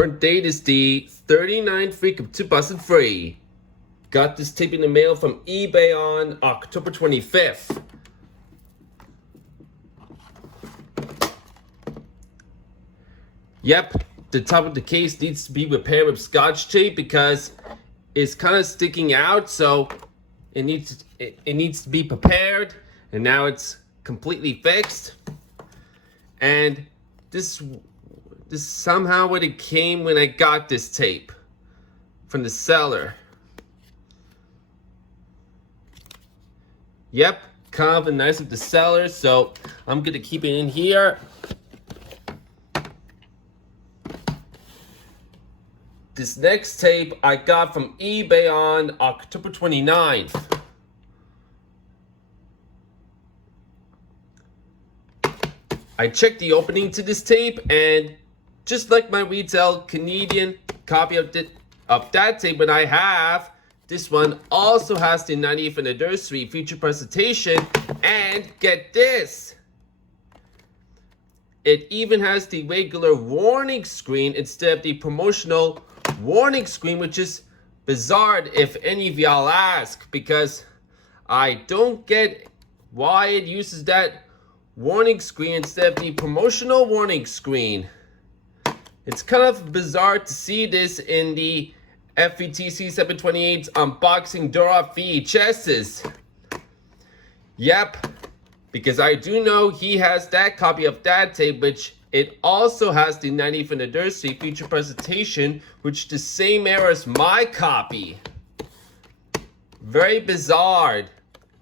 Print date is the 39th week of 2003. Got this tape in the mail from eBay on October 25th. Yep, the top of the case needs to be repaired with Scotch tape because it's kind of sticking out, so it needs to be prepared, and now it's completely fixed. And this is somehow what it came when I got this tape from the seller. Yep, kind of nice of the seller, so I'm gonna keep it in here. This next tape I got from eBay on October 29th. I checked the opening to this tape, and just like my retail Canadian copy of that tape that I have, this one also has the 90th anniversary feature presentation, and get this! It even has the regular warning screen instead of the promotional warning screen, which is bizarre if any of y'all ask, because I don't get why it uses that warning screen instead of the promotional warning screen. It's kind of bizarre to see this in the FETC 728's unboxing door-off VHS's. Yep, because I do know he has that copy of that tape, which it also has the 90th anniversary feature presentation, which the same era as my copy. Very bizarre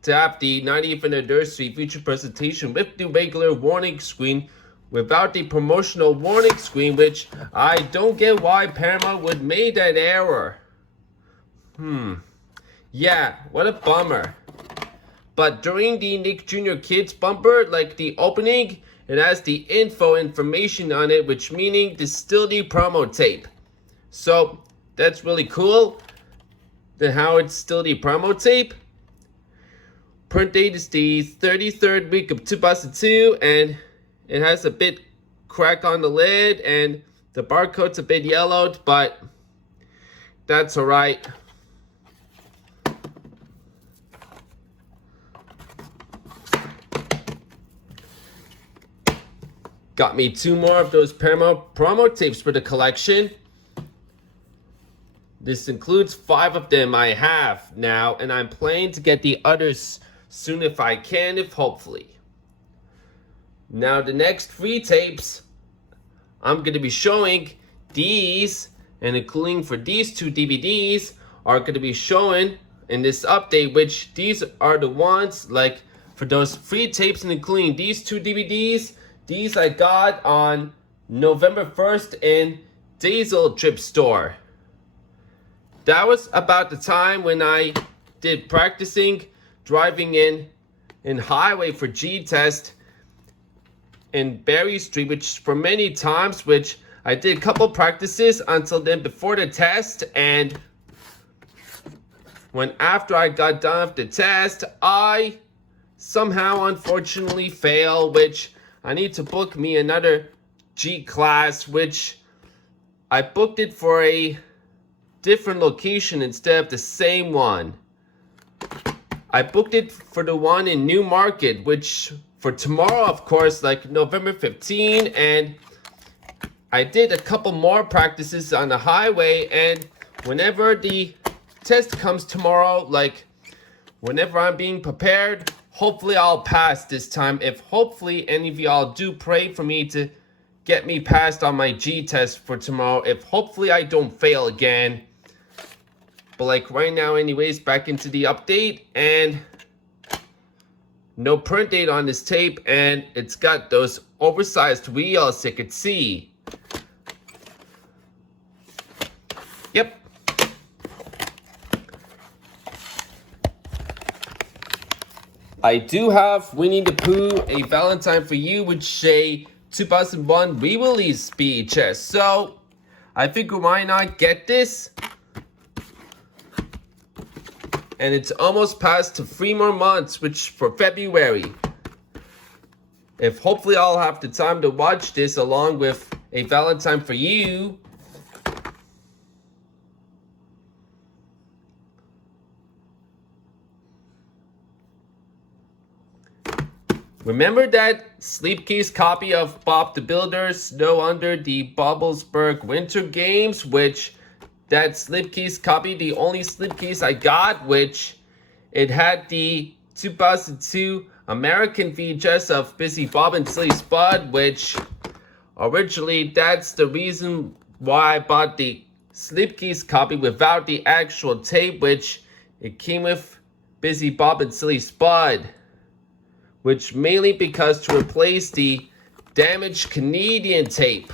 to have the 90th anniversary feature presentation with the regular warning screen without the promotional warning screen, which I don't get why Paramount would make that error. Yeah, what a bummer. But during the Nick Jr. Kids bumper, like the opening, it has the information on it, which meaning this is still the promo tape. So that's really cool. Then how it's still the promo tape. Print date is the 33rd week of 2002, and it has a bit crack on the lid, and the barcode's a bit yellowed, but that's alright. Got me 2 more of those Paramount promo tapes for the collection. This includes 5 of them I have now, and I'm planning to get the others soon if I can, if hopefully. Now the next 3 tapes, I'm going to be showing these, and including for these 2 DVDs, are going to be showing in this update, which these are the ones, like for those 3 tapes and including these 2 DVDs, these I got on November 1st in Diesel Trip Store. That was about the time when I did practicing driving in highway for G-Test in Berry Street, which for many times, which I did a couple practices until then before the test, and when after I got done with the test, I somehow unfortunately failed, which I need to book me another G class, which I booked it for a different location instead of the same one. I booked it for the one in New Market, which for tomorrow, of course, like November 15, and I did a couple more practices on the highway, and whenever the test comes tomorrow, like whenever I'm being prepared, hopefully I'll pass this time. If hopefully any of y'all do pray for me to get me passed on my G test for tomorrow, if hopefully I don't fail again. But like right now anyways, back into the update, and no print date on this tape, and it's got those oversized wheels you could see. Yep. I do have Winnie the Pooh, A Valentine for You, which is a 2001 re-release VHS. So I figure why not get this? And it's almost past to 3 more months, which for February. If hopefully I'll have the time to watch this along with A Valentine for You, Remember that slipcase copy of Bob the Builder Snow Under the Bubblesburg Winter Games, which that slipcase copy, the only slipcase I got, which it had the 2002 American VHS of Busy Bob and Silly Spud, which originally that's the reason why I bought the slipcase copy without the actual tape, which it came with Busy Bob and Silly Spud, which mainly because to replace the damaged Canadian tape,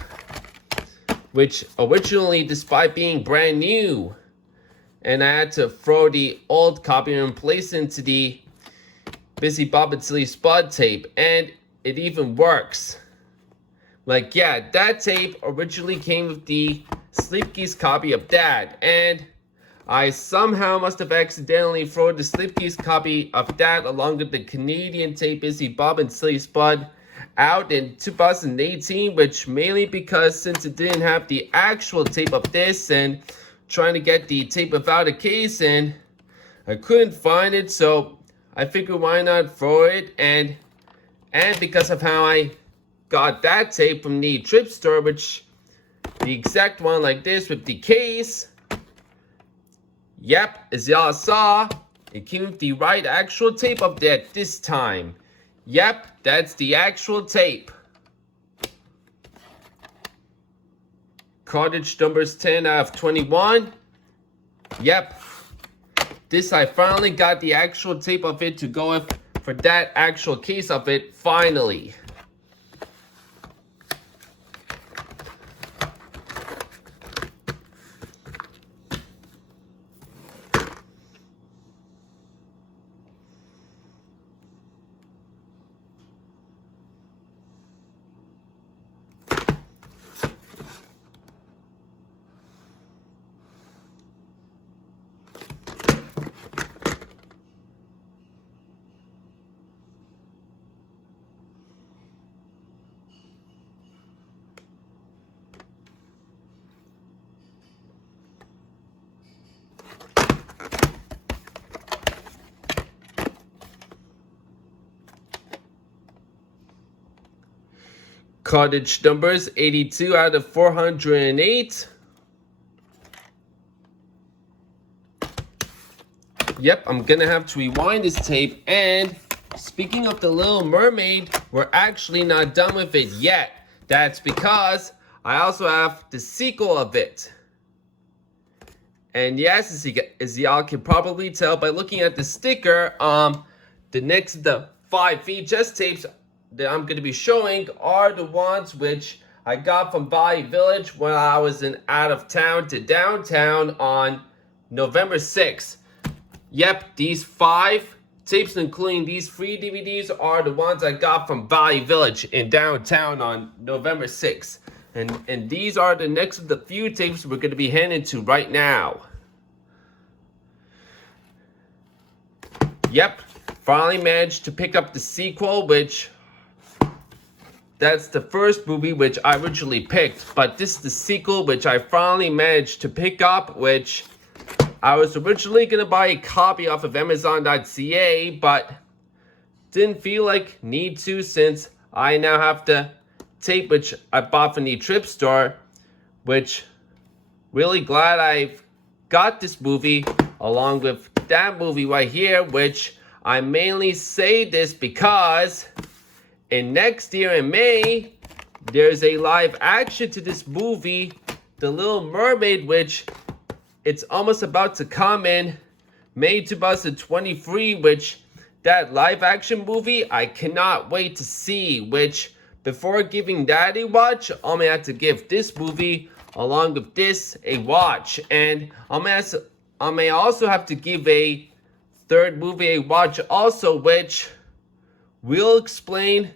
which originally, despite being brand new, and I had to throw the old copy and replace it into the Busy Bob and Silly Spud tape, and it even works. Like, yeah, that tape originally came with the slipcase copy of that, and I somehow must have accidentally thrown the slipcase copy of that along with the Canadian tape Busy Bob and Silly Spud out in 2018, which mainly because since it didn't have the actual tape of this and trying to get the tape without a case, and I couldn't find it, so I figured why not throw it, and because of how I got that tape from the thrift store, which the exact one like this with the case. Yep, as y'all saw, it came with the right actual tape of that this time. Yep, that's the actual tape. Cartridge numbers 10 out of 21. Yep. This I finally got the actual tape of it to go with for that actual case of it finally. Cartridge numbers 82 out of 408. Yep, I'm gonna have to rewind this tape. And speaking of the Little Mermaid, we're actually not done with it yet. That's because I also have the sequel of it. And yes, as y'all can probably tell by looking at the sticker, the next of the 5 VHS tapes that I'm going to be showing are the ones which I got from Value Village when I was in out of town to downtown on November 6th. Yep, these 5 tapes, including these 3 DVDs, are the ones I got from Value Village in downtown on November 6th. And these are the next of the few tapes we're going to be heading to right now. Yep, finally managed to pick up the sequel, which that's the first movie which I originally picked, but this is the sequel which I finally managed to pick up, which I was originally going to buy a copy off of Amazon.ca, but didn't feel like need to since I now have the tape which I bought from the thrift store, which really glad I've got this movie along with that movie right here, which I mainly say this because in next year in May, there's a live action to this movie, The Little Mermaid, which it's almost about to come in May 2023, which that live action movie I cannot wait to see, which before giving that a watch, I'm gonna have to give this movie along with this a watch. And I may also have to give a third movie a watch also, which we'll explain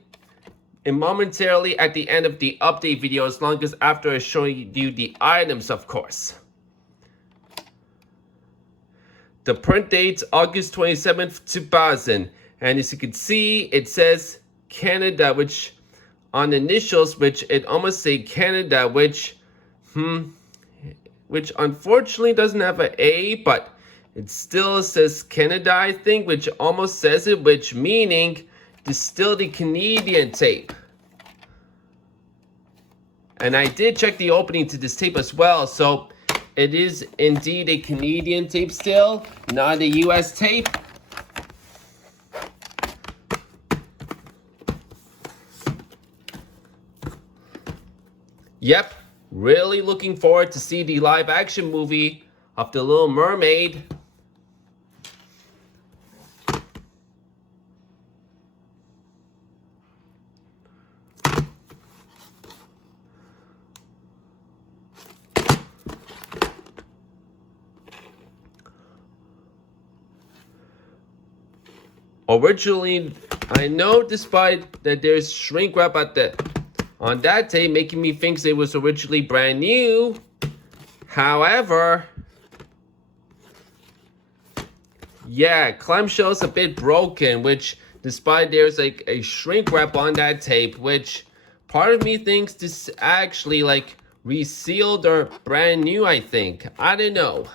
momentarily at the end of the update video, as long as after I show you the items, of course. The print date's August 27th, 2000. And as you can see, it says Canada, which on initials, which it almost say Canada, which unfortunately doesn't have an A, but it still says Canada, I think, which almost says it, which meaning is still the Canadian tape. And I did check the opening to this tape as well, so it is indeed a Canadian tape still, not a US tape. Yep, really looking forward to see the live action movie of The Little Mermaid. Originally, I know despite that there's shrink wrap on that tape, making me think it was originally brand new. However, yeah, clamshell's a bit broken, which despite there's like a shrink wrap on that tape, which part of me thinks this actually like resealed or brand new, I think. I don't know.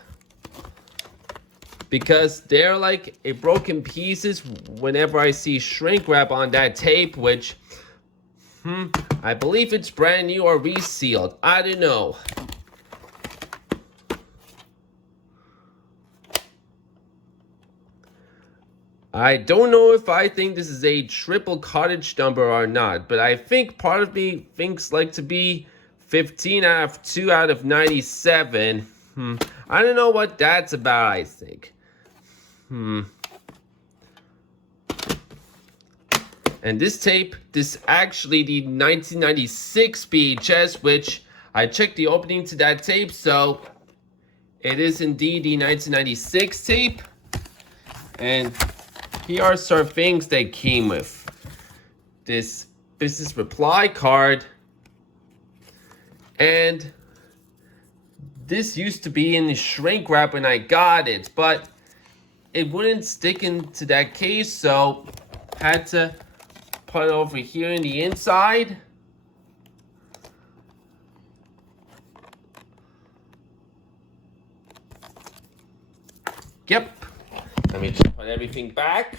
Because they're like a broken pieces whenever I see shrink wrap on that tape, which I believe it's brand new or resealed. I don't know. I don't know if I think this is a triple cottage number or not, but I think part of me thinks like to be 15 out of 2 out of 97. I don't know what that's about, I think. And this tape, this actually the 1996 VHS, which I checked the opening to that tape, so it is indeed the 1996 tape. And here are some things they came with. This business reply card. And this used to be in the shrink wrap when I got it, but it wouldn't stick into that case, so had to put it over here in the inside. Yep. Let me just put everything back.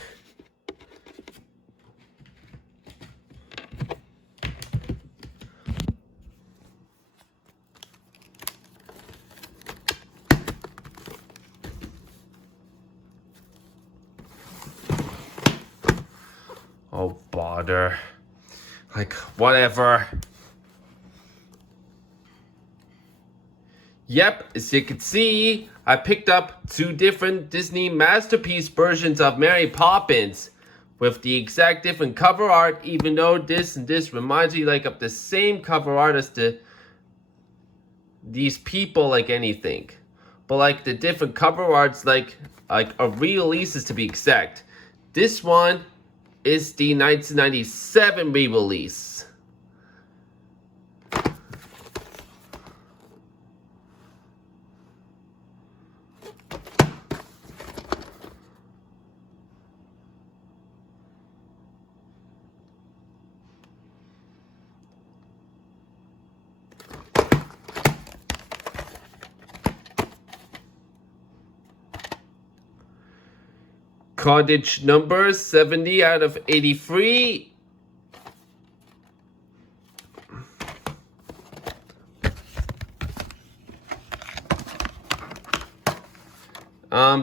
Oh, bother. Like, whatever. Yep, as you can see, I picked up 2 different Disney Masterpiece versions of Mary Poppins with the exact different cover art, even though this and this reminds me like of the same cover art as these people, like anything. But like the different cover arts, like a re-releases to be exact. This one is the 1997 re-release. Cottage number 70 out of 83.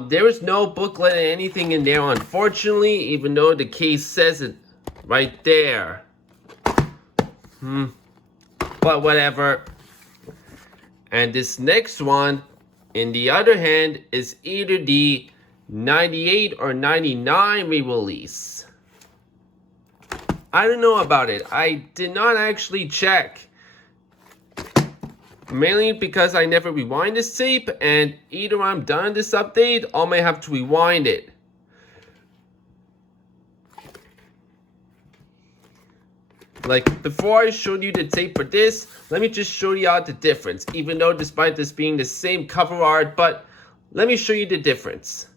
There is no booklet or anything in there, unfortunately, even though the case says it right there. But whatever. And this next one, in the other hand, is either the 98 or 99 re-release. I don't know about it. I did not actually check. Mainly because I never rewind this tape, and either I'm done this update or I may have to rewind it. Like, before I showed you the tape for this, let me just show you out the difference. Even though despite this being the same cover art, but let me show you the difference.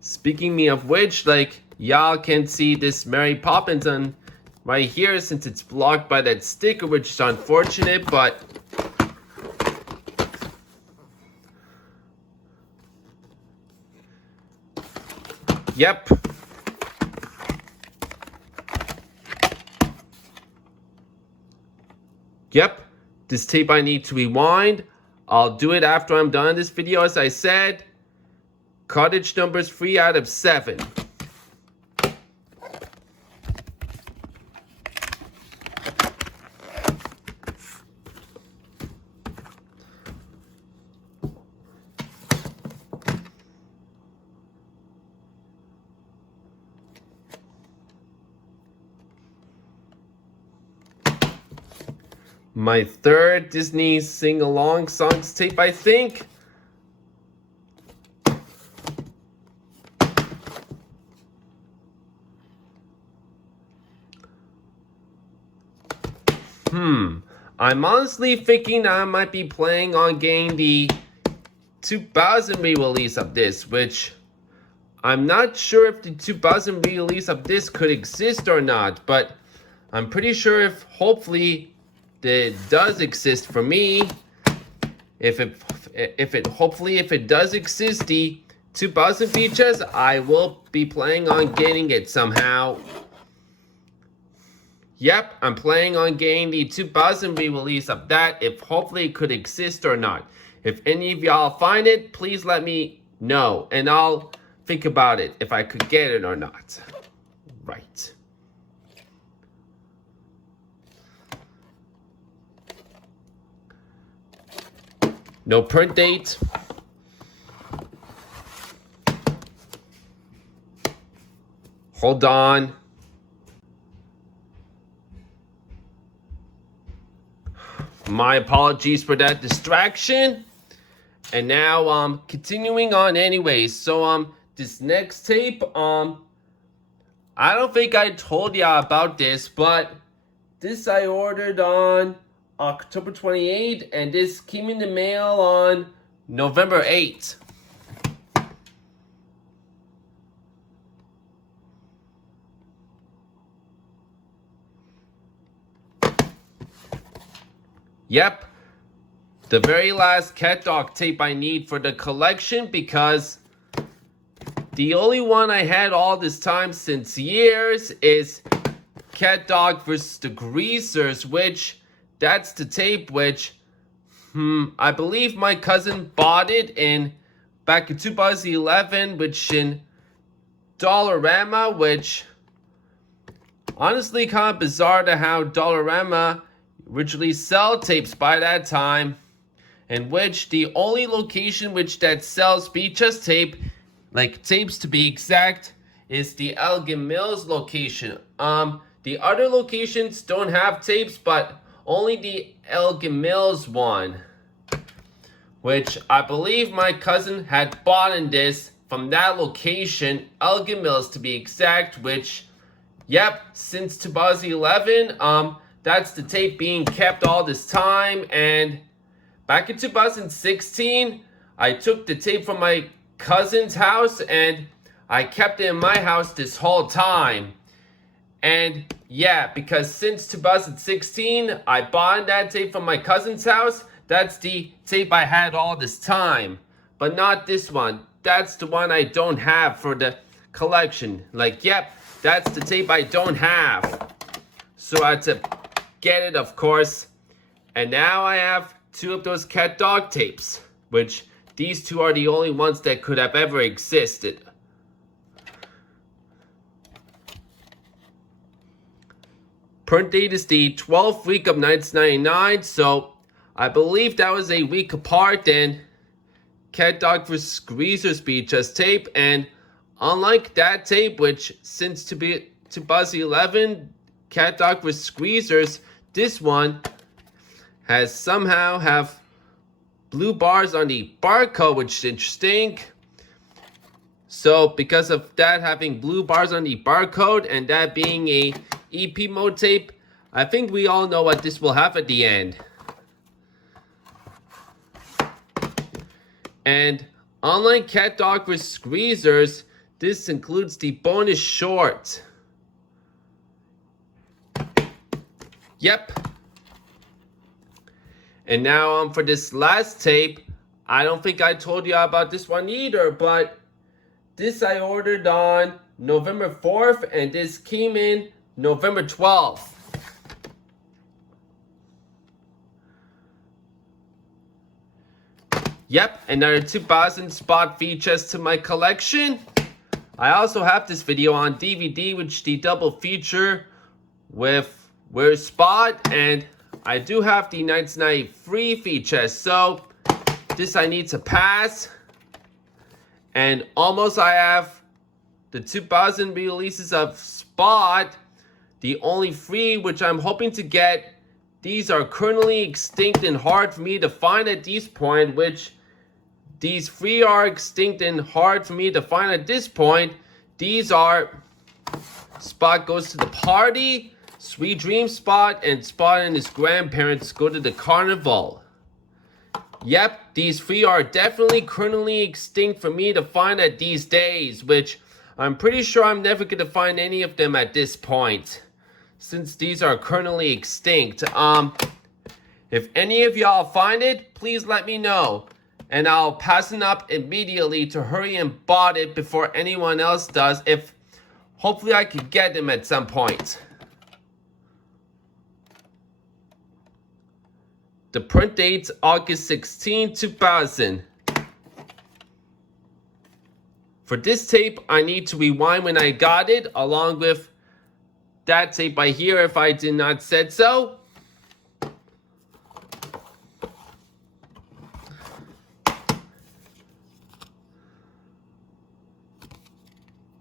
Speaking of which, like, y'all can see this Mary Poppins on right here since it's blocked by that sticker, which is unfortunate, but Yep. Yep. This tape I need to rewind. I'll do it after I'm done this video. As I said, cottage numbers 3 out of 7. My third Disney sing-along songs tape, I think. I'm honestly thinking I might be planning on getting the 2000 re-release of this, which I'm not sure if the 2000 re-release of this could exist or not, but I'm pretty sure if hopefully it does exist for me. If it does exist, the 2000 VHS, I will be planning on getting it somehow. Yep, I'm planning on getting the 2000 re-release of that, if hopefully it could exist or not. If any of y'all find it, please let me know, and I'll think about it, if I could get it or not. Right. No print date. Hold on. My apologies for that distraction. And now continuing on anyways. So this next tape, I don't think I told y'all about this, but this I ordered on October 28th, and this came in the mail on November 8th. Yep, the very last Cat Dog tape I need for the collection, because the only one I had all this time since years is Cat Dog vs. the Greasers, which that's the tape which I believe my cousin bought it back in 2011, which in Dollarama, which honestly kind of bizarre to how Dollarama originally sell tapes by that time, and which the only location which that sells VHS tape, like tapes to be exact, is the Elgin Mills location. The other locations don't have tapes, but only the Elgin Mills one, which I believe my cousin had bought in this from that location, Elgin Mills to be exact, which, yep, since 2011, that's the tape being kept all this time. And back in 2016, I took the tape from my cousin's house and I kept it in my house this whole time. And yeah, because since 2016, I bought that tape from my cousin's house. That's the tape I had all this time, but not this one. That's the one I don't have for the collection. Like, yep, that's the tape I don't have. So I had to get it, of course. And now I have 2 of those Cat Dog tapes, which these 2 are the only ones that could have ever existed. Print date is the 12th week of 1999, so I believe that was a week apart. And Cat Dog vs. Greasers VHS tape, and unlike that tape, which since 2011, Cat Dog vs. Greasers, this one has somehow have blue bars on the barcode, which is interesting. So because of that having blue bars on the barcode and that being a EP mode tape, I think we all know what this will have at the end. And unlike Cat Dog vs. Greasers, this includes the bonus short. Yep. And now for this last tape, I don't think I told you about this one either, but This I ordered on November 4th, and this came in November 12th. Yep, another 2000 spot VHS to my collection. I also have this video on DVD, which the double feature with Where's Spot, and I do have the 1993 VHS, so this I need to pass. And almost I have the 2000 releases of Spot. The only 3 which I'm hoping to get, these are currently extinct and hard for me to find at this point, which these 3 are extinct and hard for me to find at this point. These are Spot Goes to the Party, Sweet Dream Spot, and Spot and his grandparents go to the carnival. Yep, these 3 are definitely currently extinct for me to find at these days, which I'm pretty sure I'm never going to find any of them at this point, since these are currently extinct. If any of y'all find it, please let me know, and I'll pass it up immediately to hurry and bought it before anyone else does, if hopefully I could get them at some point. The print date's August 16, 2000. For this tape, I need to rewind when I got it, along with that tape by here if I did not said so.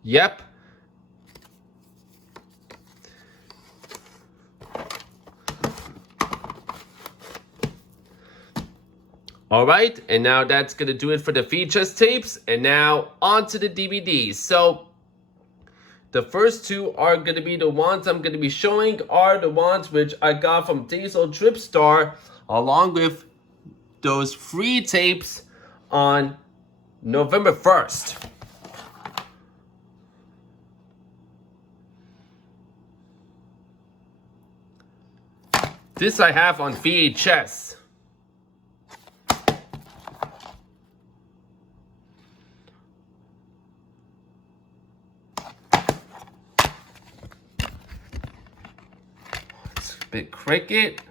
Yep. Alright, and now that's going to do it for the VHS tapes, and now on to the DVDs. So, the first 2 are going to be the ones I'm going to be showing, are the ones which I got from Diesel Tripstar, along with those free tapes on November 1st. This I have on VHS. Bit cricket.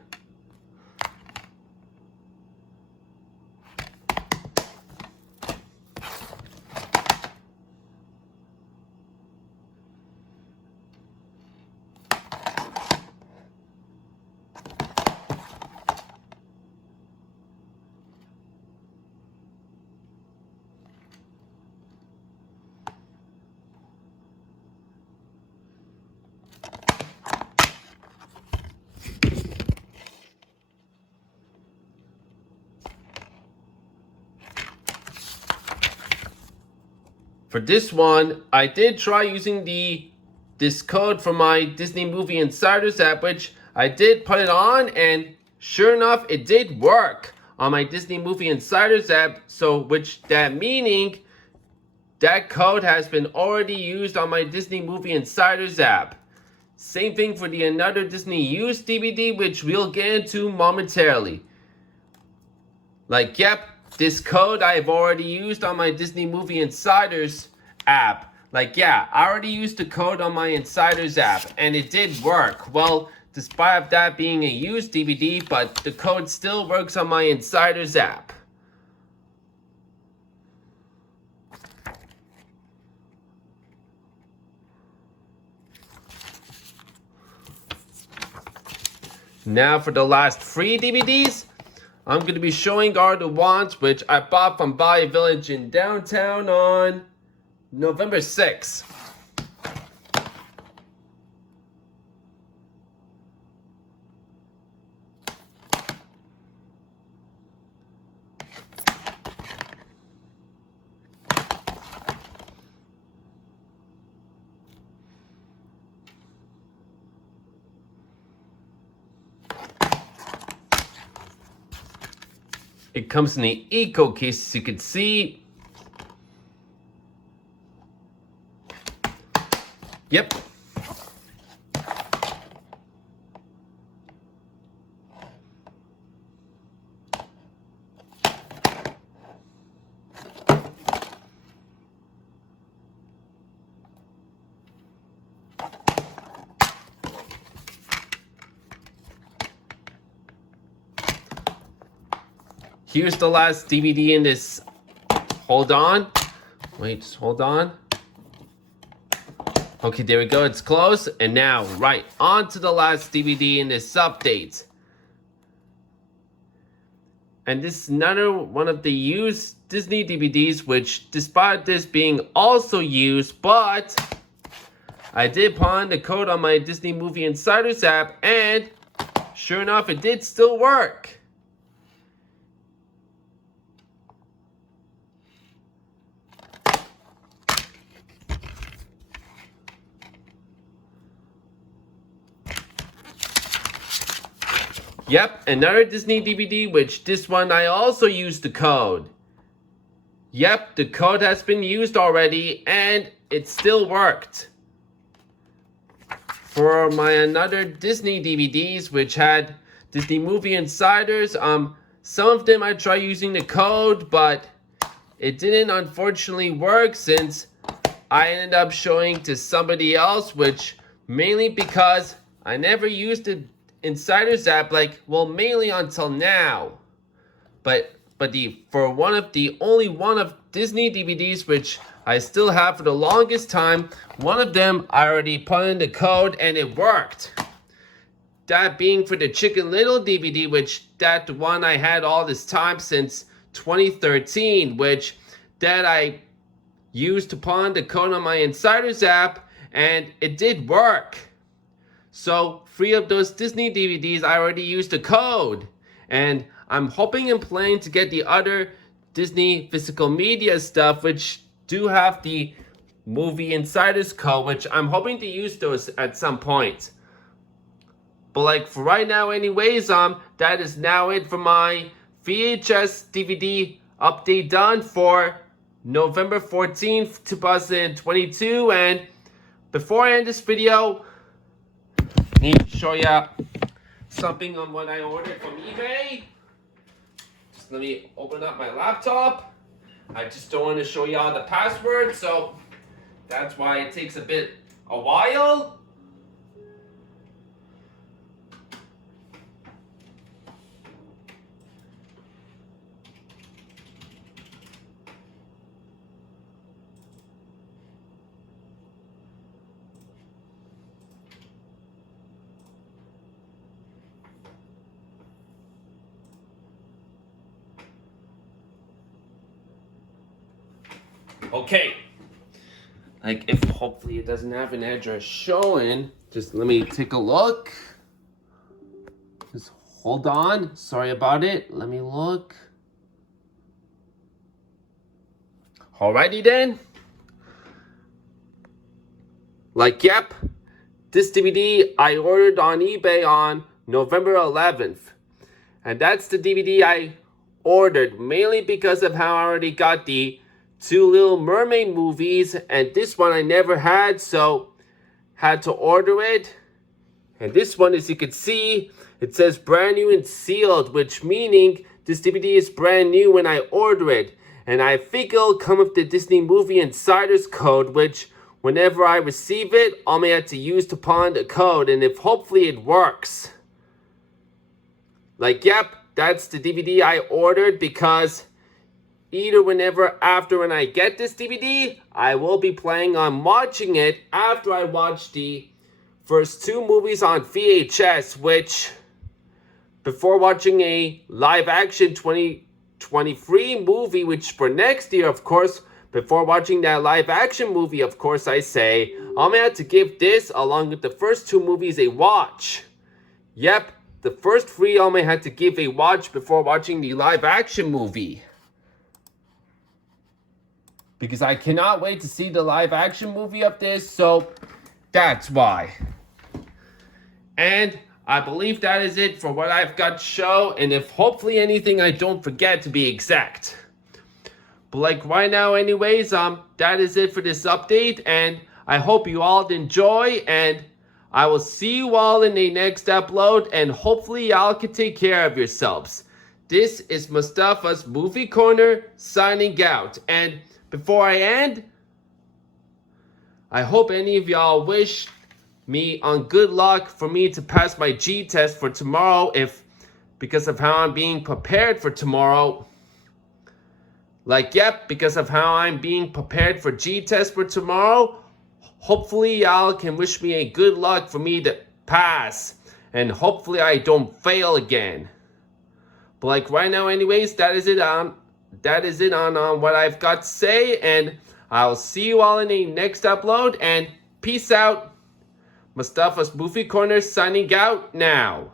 For this one, I did try using this code from my Disney Movie Insiders app, which I did put it on, and sure enough, it did work on my Disney Movie Insiders app. So, which that meaning that code has been already used on my Disney Movie Insiders app. Same thing for the Another Disney Used DVD, which we'll get into momentarily. Like, yep, this code I've already used on my Disney Movie Insiders app. Like, yeah, I already used the code on my Insiders app, and it did work. Well, despite that being a used DVD, but the code still works on my Insiders app. Now for the last 3 DVDs, I'm going to be showing are the ones which I bought from Bayou Village in downtown on November 6th. It comes in the eco case, as you can see. Yep. here's the last DVD in this. Hold on. Wait, just hold on. Okay, there we go. It's closed. And now, right on to the last DVD in this update. And this is another one of the used Disney DVDs, which despite this being also used, but I did pawn the code on my Disney Movie Insiders app, and sure enough, it did still work. Yep, another Disney DVD, which this one I also used the code. Yep, the code has been used already and it still worked. For my another Disney DVDs, which had Disney Movie Insiders, some of them I tried using the code, but it didn't unfortunately work since I ended up showing to somebody else, which mainly because I never used the Insiders app, mainly until now. But for only one of Disney DVDs, which I still have for the longest time, one of them I already put in the code and it worked. That being for the Chicken Little DVD, which that one I had all this time since 2013, which that I used to pawn the code on my Insiders app, and it did work. So 3 of those Disney DVDs I already used the code, and I'm hoping and planning to get the other Disney physical media stuff, which do have the Movie Insiders code, which I'm hoping to use those at some point. But for right now anyways, that is now it for my VHS DVD update done for November 14th, 2022. And before I end this video, I need to show you something on what I ordered from eBay. Just let me open up my laptop. I just don't want to show y'all the password, so that's why it takes a while. Okay, if hopefully it doesn't have an address showing, just let me take a look. Just hold on, sorry about it, let me look. Alrighty then. Yep, this DVD I ordered on eBay on November 11th. And that's the DVD I ordered, mainly because of how I already got the 2 Little Mermaid movies, and this one I never had, so had to order it. And this one, as you can see, it says brand new and sealed, which meaning this DVD is brand new when I order it. And I think it'll come with the Disney Movie Insiders code, which whenever I receive it, all I have to use to pawn the code, and if hopefully it works. Yep, that's the DVD I ordered, because either whenever after when I get this DVD, I will be planning on watching it after I watch the first 2 movies on VHS, which before watching a live action 2023 movie, which for next year, of course, before watching that live action movie, of course, I say, I'm gonna have to give this along with the first 2 movies a watch. Yep, the first 3 I'm gonna have to give a watch before watching the live action movie. Because I cannot wait to see the live action movie of this, so that's why. And I believe that is it for what I've got to show, and if hopefully anything I don't forget to be exact. But right now anyways, that is it for this update, and I hope you all enjoy, and I will see you all in the next upload, and hopefully y'all can take care of yourselves. This is Mustafa's Movie Corner signing out, and before I end, I hope any of y'all wish me on good luck for me to pass my G test for tomorrow if because of how I'm being prepared for tomorrow. Like, yep, because of how I'm being prepared for G-test for tomorrow. Hopefully y'all can wish me a good luck for me to pass. And hopefully I don't fail again. But like right now anyways, that is it on what I've got to say. And I'll see you all in the next upload. And peace out. Mustafa's Movie Corner signing out now.